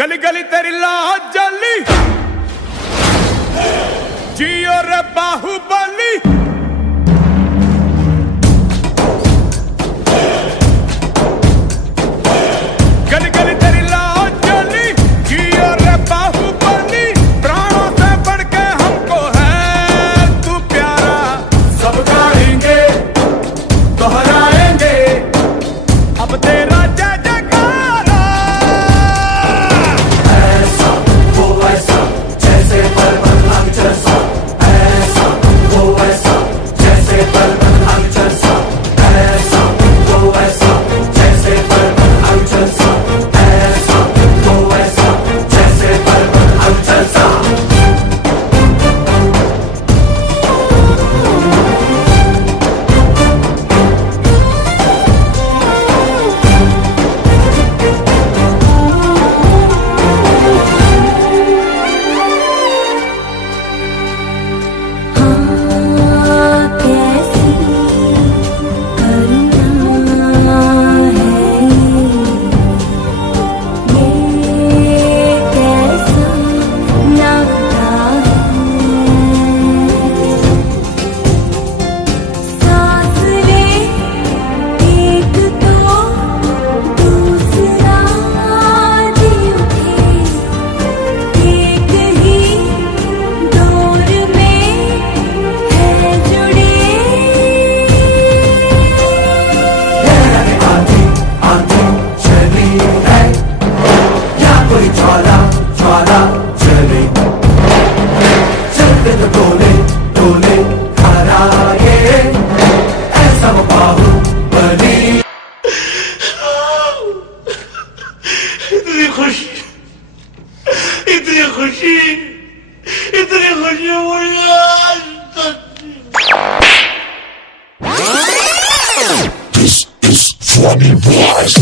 गली गली तेरी लाज जली जियो रे बाहुबली। गली गली तेरी लाज जली जियो रे बाहुबली। प्राणों से बढ़ के हमको है तू प्यारा। सब गाएंगे दोहराएंगे अब तेरा जय जयकारा। ऐसा वो ऐसा जैसे पर्वत अग्रसा। ऐसा वो ऐसा जैसे पर्वत अग्रसा। ऐसा वो ऐसा जैसे पर्वत अग्रसा। ऐसा वो ऐसा जैसे पर्वत अग्रसा। ज्वाला ज्वाला चले चलते तो डोले डोले हराए। ऐसा वो बाहुबली। इतनी खुशी इतनी खुशी इतनी खुशी मुझे आज तक। This is Funny Boys.